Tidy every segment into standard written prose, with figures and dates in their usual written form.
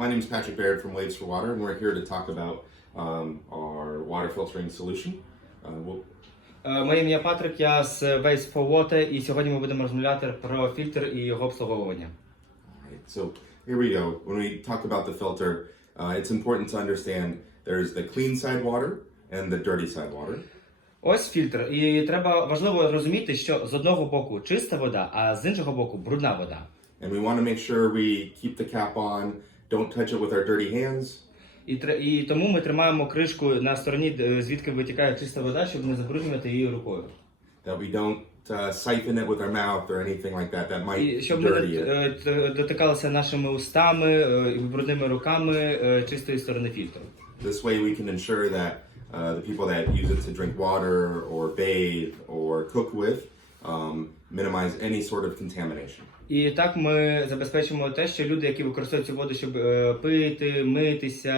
my name is Patrick Baird from Waves for Water, and we're here to talk about our water filtering solution. Моє ім'я Патрик, я з Waves for Water, і сьогодні ми будемо розмовляти про фільтр і його обслуговування. Alright, so here we go. When we talk about the filter, it's important to understand there's the clean side water and the dirty side water. Ось фільтр. І важливо розуміти, що з одного боку чиста вода, а з іншого боку брудна вода. And we want to make sure we keep the cap on, don't touch it with our dirty hands. І тому ми тримаємо кришку на стороні, звідки витікає чиста вода, щоб не забруднювати її рукою. That we don't siphon it with our mouth or anything like that. That might І щоб dirty ми дотикалися нашими устами, брудними руками чистої сторони фільтру. This way we can ensure that the people that use it to drink water or bathe or cook with minimize any sort of contamination. І так ми забезпечимо те, що люди, які використовують цю воду, щоб пити, митися,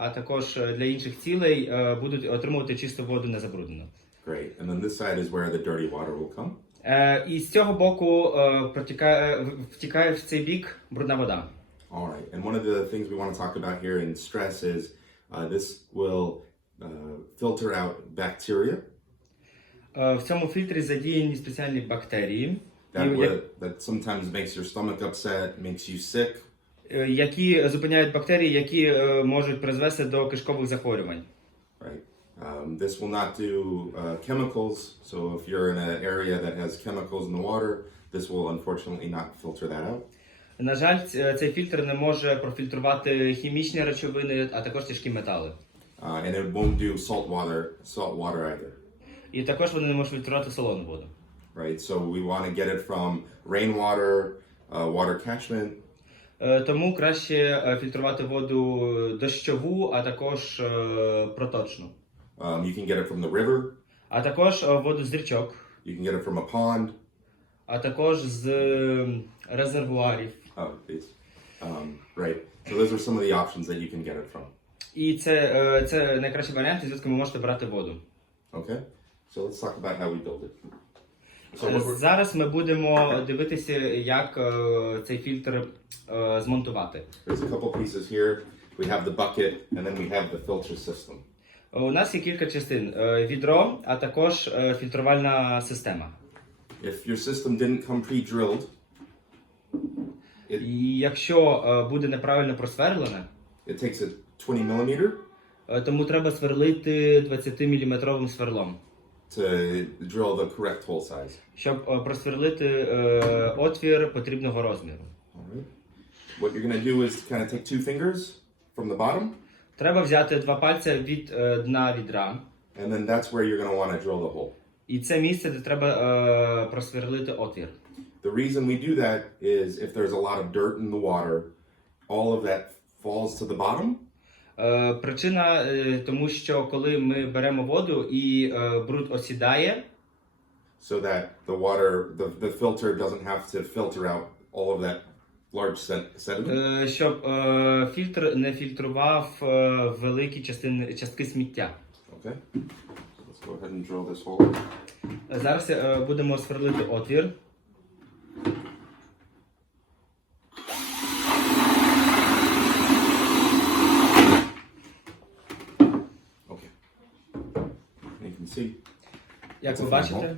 а також для інших цілей, будуть отримувати чисту воду незабруднену. Great. And then this side is where the dirty water will come. І з цього боку втікає в цей бік брудна вода. All right. And one of the things we want to talk about here and stress is this will filter out bacteria. В цьому фільтрі задіяні спеціальні бактерії, That sometimes makes your stomach upset, makes you sick. Які зупиняють бактерії, які можуть призвести до кишкових захворювань. Right. This will not do chemicals. So if you're in an area that has chemicals in the water, this will unfortunately not filter that out. На жаль, цей фільтр не може профільтрувати хімічні речовини, а також тяжкі метали. And it won't do salt water either. І також вони не можуть фільтрувати солону воду. Right, so we want to get it from rainwater, water catchment. Тому краще фільтрувати воду дощову, а також проточну. You can get it from the river. А також воду з річок. You can get it from a pond. А також з резервуарів. Oh, these. Right. So those are some of the options that you can get it from. І це найкращий варіант, звідки ви можете брати воду. Okay. So let's talk about how we build it. Зараз ми будемо дивитися, як цей фільтр змонтувати. There's a couple pieces here. We have the bucket and then we have the filter system. У нас є кілька частин. Відро, а також фільтрувальна система. If your system didn't come pre-drilled, І якщо буде неправильно просверлене, it takes a 20 millimeter. Тому треба сверлити 20-мм сверлом. To drill the correct hole size. Щоб просверлити отвір потрібного розміру. Alright. What you're going to do is kind of take two fingers from the bottom. Треба взяти два пальця від дна відра. And then that's where you're going to want to drill the hole. І це місце, де треба просверлити отвір. The reason we do that is if there's a lot of dirt in the water, all of that falls to the bottom. Причина тому, що коли ми беремо воду і бруд осідає, so that the filter doesn't have to filter out all of that large sediment. Щоб фільтр не фільтрував великі частки сміття. Okay. Let's go ahead and drill this hole. Зараз будемо сверлити отвір. Як ви бачите,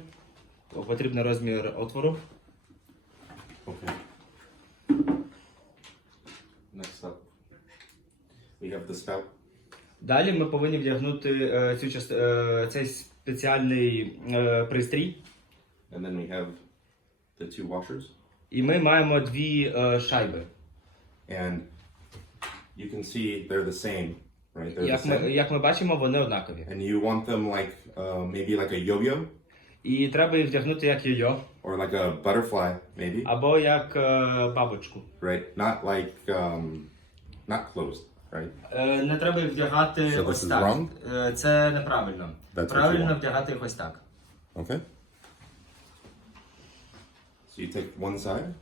потрібний розмір отвору. Okay. Next up, we have the spout. Далі ми повинні вдягнути цей спеціальний пристрій. And then we have the two washers. І ми маємо дві шайби. And you can see they're the same. Right? Як ми бачимо, вони однакові. And you want them like maybe like a yo-yo. І треба їх вдягнути як йо-йо. Or like a butterfly, maybe. Або як бабочку. Right, not like not closed, right? Не треба їх вдягати ось так. Це неправильно. Правильно вдягати їх ось так. Okay. So you take one side.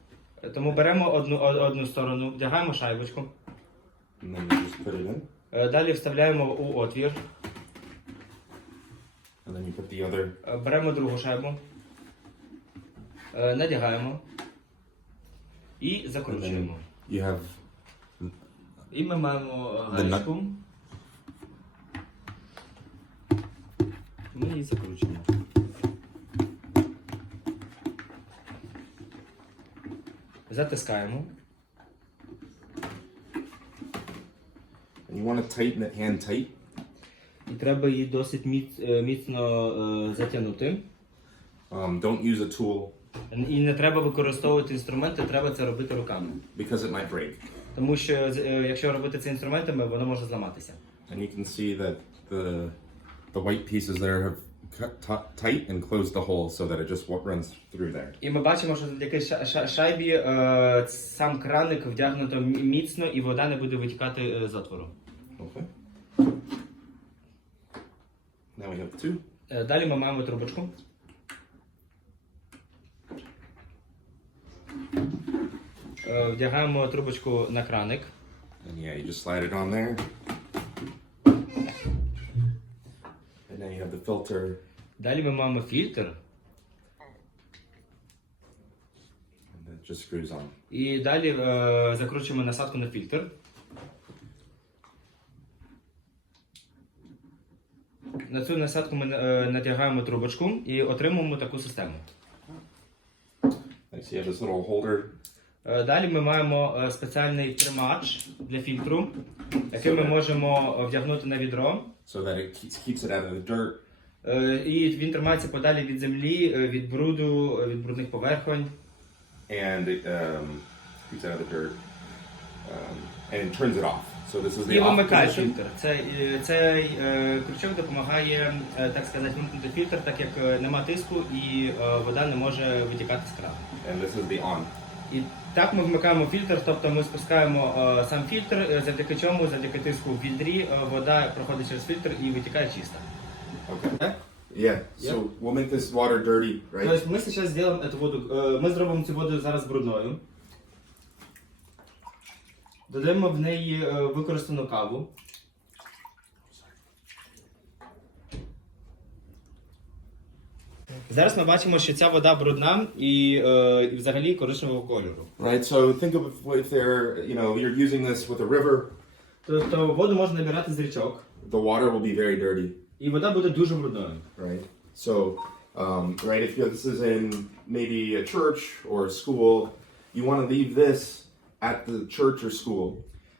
Тому беремо одну сторону, вдягаємо шайбочку. And then you just put it in. Далі вставляємо у отвір. And then you put the other. Беремо другу шайбу. Надягаємо. І закручуємо. You have І ми маємо гаечку. Ми її закручуємо. Затискаємо. And you want to tighten it hand tight. І треба її досить міцно затягнути. Don't use a tool І не треба використовувати інструменти, треба це робити руками. because it might break. Тому що якщо робити це інструментами, воно може зламатися. And you can see that the white pieces there have cut tight and closed the hole so that it just runs through there. І ми бачимо, що завдяки шайбі сам краник вдягнуто міцно і вода не буде витікати з отвору. Okay. Now we have two. Далі ми маємо трубочку. Вдягаємо трубочку на краник. And yeah, you just slide it on there. And now you have the filter. Далі ми маємо фільтр. And it just screws on. І далі закручуємо насадку на фільтр. На цю насадку ми надягаємо трубочку і отримуємо таку систему. Next you have this little holder. Далі ми маємо спеціальний тримач для фільтру, який ми можемо вдягнути на відро. So that it keeps it out of the dirt. І він тримається подалі від землі, від бруду, від брудних поверхонь. And it keeps it out of the dirt. And it turns it off. So this is the І off вимикає position. фільтр. Цей крючок допомагає, так сказати, вимкнути фільтр, так як нема тиску і вода не може витікати з крану. And this is the on. І так ми вмикаємо фільтр, тобто ми спускаємо сам фільтр, завдяки чому, завдяки тиску в відрі, вода проходить через фільтр і витікає чиста. Okay. Yeah. So we'll make this water dirty, right? Тобто ми зараз зробимо цю воду, ми зробимо цю воду зараз брудною. Додаємо в неї використану каву. Зараз ми бачимо, що ця вода брудна і взагалі коричневого кольору. Right. So think of if you're using this with a river. Тобто воду можна набирати з річок. The water will be very dirty. І вода буде дуже брудною. Right. So, right, if this is in maybe a church or a school, you want to leave this at the church or school.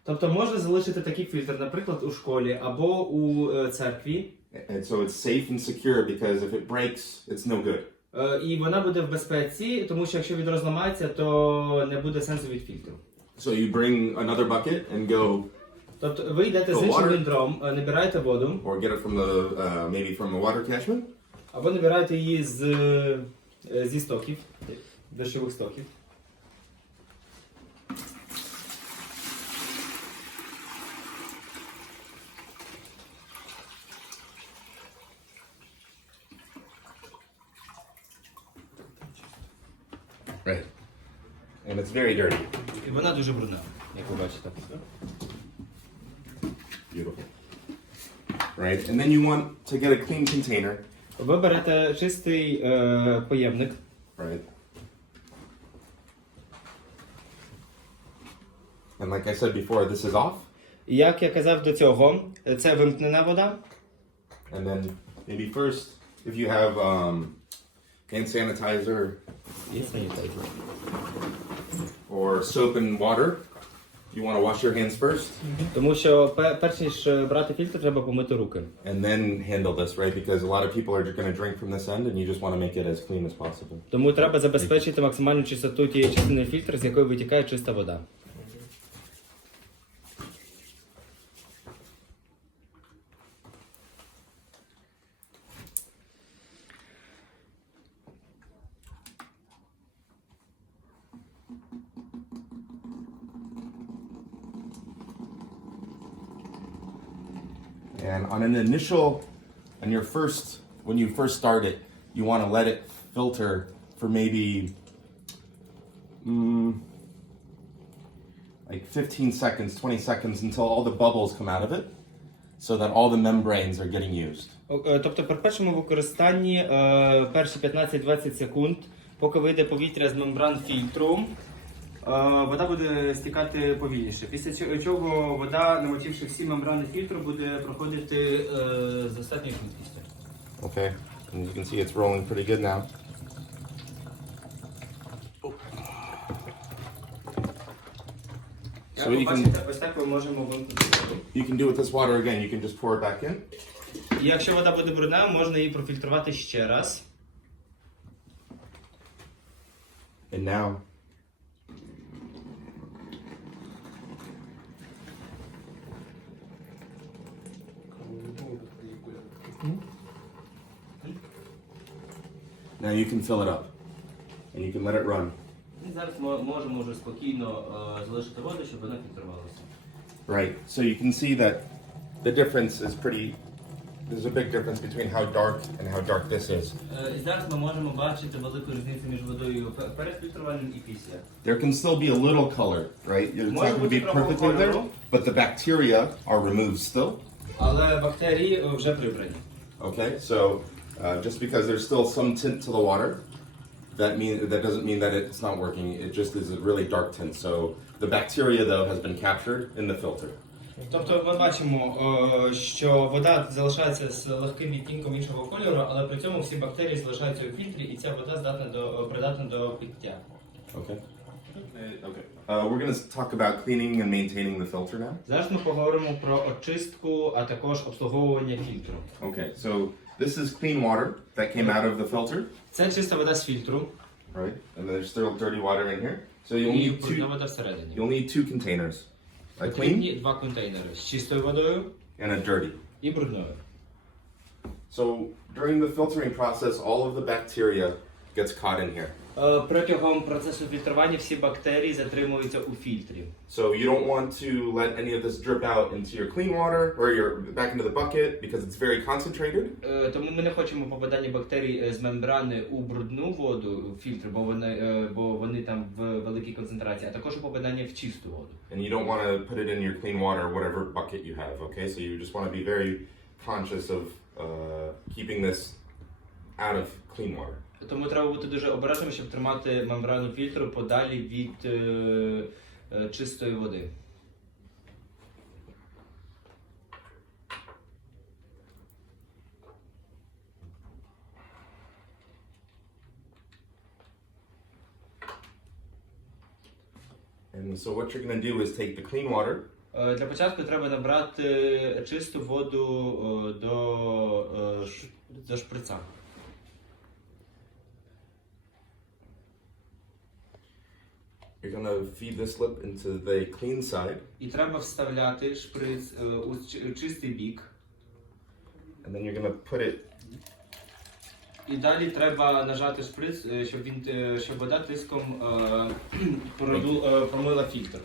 Тобто можна залишити такий фільтр, наприклад, у школі або у церкві. And so it's safe and secure because if it breaks, it's no good. І вона буде в безпеці, тому що якщо відро зламається, то не буде сенсу від фільтру. So you bring another bucket and go. Тобто ви йдете з іншим відром, набираєте воду. Or get it from maybe from a water catchment. Або набираєте її зі стоків, дощових стоків. Right. And it's very dirty. І вона дуже брудна, як ви бачите. Beautiful. Right. And then you want to get a clean container. Ви берете чистий поємник. Right. And like I said before, this is off. І як я казав до цього, це вимкнена вода. And then maybe first, if you have hand sanitizer or soap and water, you want to wash your hands first. Тому що перш ніж брати фільтр, треба помити руки. And then handle this, right? Because a lot of people are just going to drink from this end and you just want to make it as clean as possible. Тому треба забезпечити максимальну чистоту тієї частини фільтра, з якої витікає чиста вода. And on an initial, when you first start it, you want to let it filter for maybe like 15 seconds, 20 seconds until all the bubbles come out of it, so that all the membranes are getting used. Тобто при першому використанні перші 15-20 секунд, поки вийде повітря з мембран фільтру, вода буде стікати повільніше. Після чого вода, намочивши всі мембрани фільтру, буде проходити з достатньою швидкістю. Okay, and you can see it's rolling pretty good now. So you can, Ось так ми можемо вимкнути воду. you can do with this water again, you can just pour it back in. І якщо вода буде брудна, можна її профільтрувати ще раз. And now, now you can fill it up and you can let it run. І зараз ми можемо вже спокійно залишити воду, щоб вона фільтрувалася. Right, so you can see that the difference is pretty, there's a big difference between how dark and how dark this is. І зараз ми можемо бачити велику різницю між водою перед фільтруванням і після. There can still be a little color, right? It's not going to be perfectly there, but the bacteria are removed still. Але бактерії вже прибрані. Okay, so just because there's still some tint to the water, that doesn't mean that it's not working. It just is a really dark tint. So the bacteria though has been captured in the filter. Тобто ми бачимо, що вода залишається з легким відтінком іншого кольору, але при цьому всі бактерії залишаються у фільтрі, і ця вода придатна до пиття. Okay. We're going to talk about cleaning and maintaining the filter now. Зараз ми поговоримо про очистку, а також обслуговування фільтру. Okay, so this is clean water that came out of the filter, Це чиста вода з фільтру. right? And there's still dirty water in here. So І брудна вода всередині. you'll need two containers, a clean Потрібні два контейнери з чистою водою and a dirty. і брудною. So during the filtering process, all of the bacteria gets caught in here. Протягом процесу фільтрування всі бактерії затримуються у фільтрі. So you don't want to let any of this drip out into your clean water or back into the bucket because it's very concentrated. Тому ми не хочемо попадання бактерій з мембрани у брудну воду, у фільтр, бо вони там в великій концентрації, а також попадання в чисту воду. And you don't want to put it in your clean water, whatever bucket you have, okay? So you just want to be very conscious of keeping this out of clean water. Тому треба бути дуже обережним, щоб тримати мембрану фільтру подалі від чистої води. And so what you're going to do is take the clean water. Для початку треба набрати чисту воду до шприца. You're going to feed this lip into the clean side. І треба вставляти шприц у чистий бік. And then you're going to put it. І далі треба нажати шприц, щоб вода тиском промила фільтр.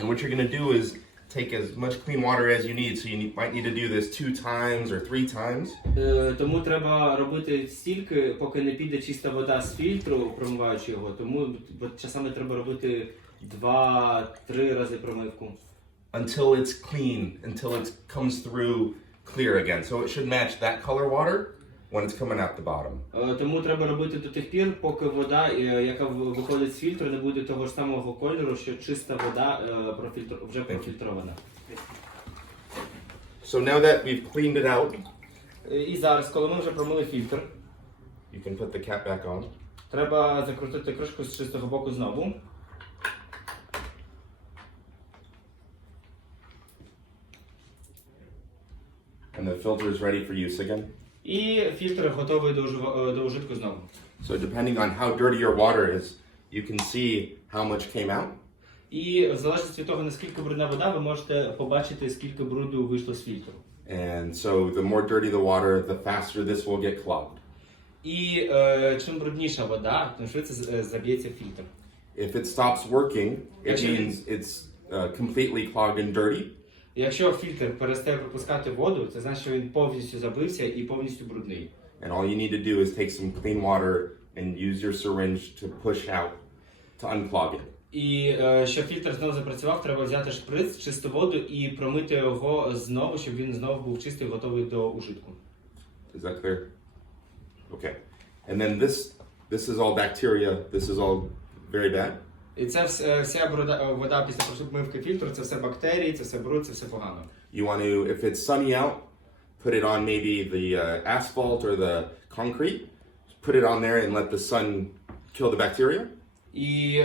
And what you're going to do is take as much clean water as you need. So you might need to do this 2 times or 3 times. Тому треба робити стільки, поки не піде чиста вода з фільтру, промиваючи його. Тому часами треба робити 2-3 рази промивку. Until it's clean, until it comes through clear again. So it should match that color water when it's coming out the bottom. Тому треба робити до тих пір, поки вода, яка виходить з фільтру, не буде того ж самого кольору, що чиста вода вже профільтрована. So now that we've cleaned it out, І зараз, коли ми вже промили фільтр, you can put the cap back on. треба закрутити кришку з чистого боку знову. And the filter is ready for use again. І фільтр готовий до ужитку знову. So depending on how dirty your water is, you can see how much came out. І в залежності від того, наскільки брудна вода, ви можете побачити, скільки бруду вийшло з фільтру. And so the more dirty the water, the faster this will get clogged. І чим брудніша вода, тим швидше заб'ється фільтр. If it stops working, it means it's completely clogged and dirty. Якщо фільтр перестає пропускати воду, це значить, що він повністю забився і повністю брудний. And all you need to do is take some clean water and use your syringe to push out to unclog it. І щоб фільтр знову запрацював, треба взяти шприц, чисту воду і промити його знову, щоб він знову був чистий і готовий до ужитку. Is that clear? Okay. And then this is all bacteria. This is all very bad. І це вся вода після промивки фільтру, це все бактерії, це все бруд, це все погано. You want to, if it's sunny out, put it on maybe the asphalt or the concrete. Put it on there and let the sun kill the bacteria. І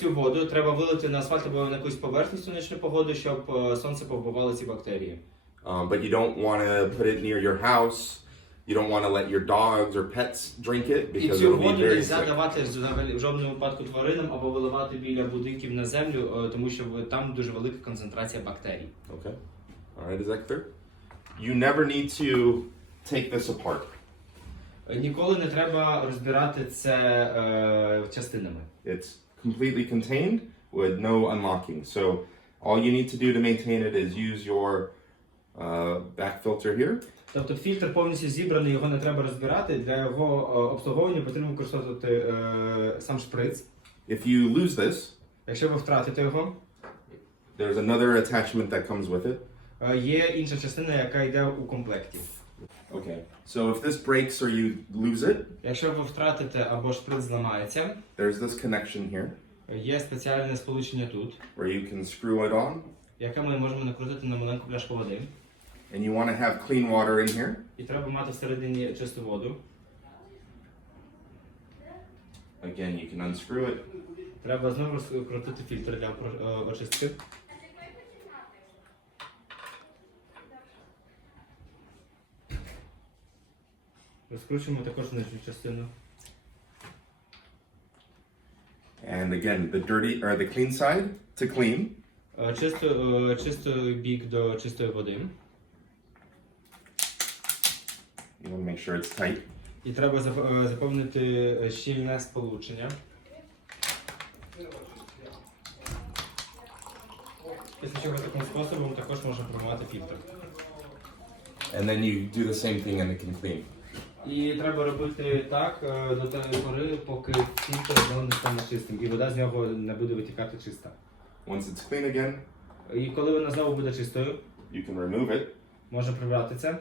цю воду треба вилити на асфальт або на якусь поверхню сонячну погоду, щоб сонце повбивало ці бактерії. But you don't want to put it near your house. You don't want to let your dogs or pets drink it І because цю it'll be воду very не sick. давати в жодному випадку тваринам або виливати біля будинків на землю, тому що там дуже велика концентрація бактерій. Okay. All right, is that clear? You never need to take this apart. Ніколи не треба розбирати це частинами. It's completely contained with no unlocking. So all you need to do to maintain it is use your back filter here. Тобто фільтр повністю зібраний, його не треба розбирати. Для його обслуговування потрібно використовувати сам шприц. If you lose this, Якщо ви втратите його, there's another attachment that comes with it. є інша частина, яка йде у комплекті. Okay. So if this breaks or you lose it, Якщо ви втратите або шприц зламається, there's this connection here є спеціальне сполучення тут, where you can screw it on. яке ми можемо накрутити на маленьку пляшку води. And you want to have clean water in here. І треба мати всередині чисту воду. Again, you can unscrew it. Треба знову крутити фільтр для очистки. Розкручуємо також нижню частину. And again, the dirty or the clean side to clean. Чистий бік до чистої води. You want to make sure it's tight. І треба заповнити щільне сполучення. Після чого таким способом також можна промивати фільтр. And then you do the same thing and it can clean. І треба робити так до тієї пори, поки фільтр не стане чистим, і вода з нього не буде витікати чиста. Once it's clean again, І коли вона знову буде чистою, you can remove it, можна прибрати це,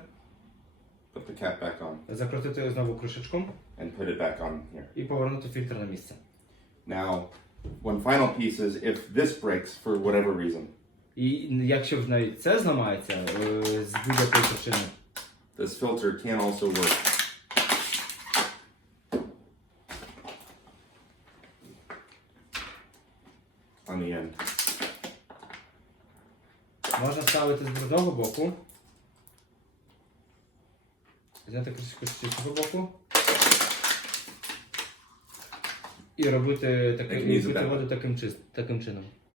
put the cap back on, закрутити знову кришечку and put it back on here. і повернути фільтр на місце. Now, one final piece is if this breaks for whatever reason, І якщо навіть це зламається з будь-якої причини, this filter can also work. On the end. можна ставити з брудного боку, зняти кришечку з чистого боку і робити воду таким чином.